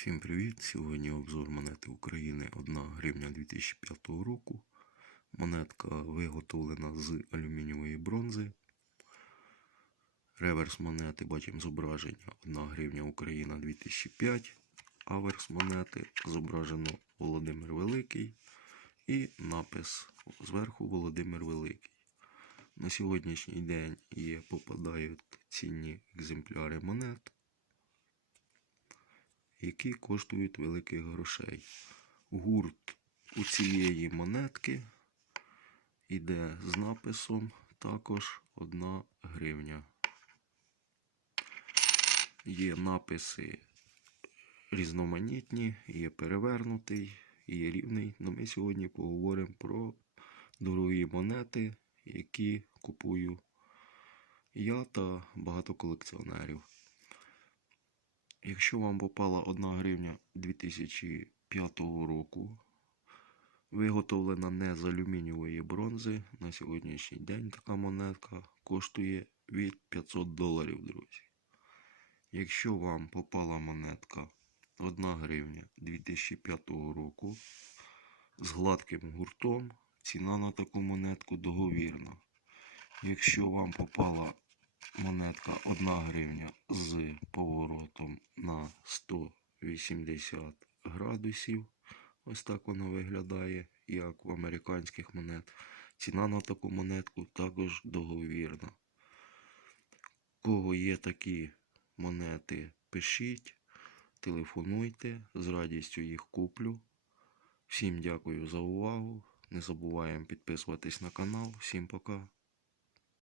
Всім привіт! Сьогодні обзор монети України 1 гривня 2005 року. Монетка виготовлена з алюмінієвої бронзи. Реверс монети бачимо зображення 1 гривня Україна 2005. Аверс монети зображено Володимир Великий і напис зверху Володимир Великий. На сьогоднішній день є попадають цінні екземпляри монет які коштують великих грошей. Гурт у цієї монетки йде з написом також 1 гривня. Є написи різноманітні, є перевернутий, є рівний. Но ми сьогодні поговоримо про дорогі монети, які купую я та багато колекціонерів. Якщо вам попала 1 гривня 2005 року, виготовлена не з алюмінієвої бронзи, на сьогоднішній день така монетка коштує від 500 доларів, друзі. Якщо вам попала монетка 1 гривня 2005 року з гладким гуртом, ціна на таку монетку договірна. Якщо вам попала монетка 1 гривня з поворотом на 180 градусів. Ось так воно виглядає, як в американських монет. Ціна на таку монетку також договірна. Кого є такі монети, пишіть, телефонуйте, з радістю їх куплю. Всім дякую за увагу. Не забуваємо підписуватись на канал. Всім пока.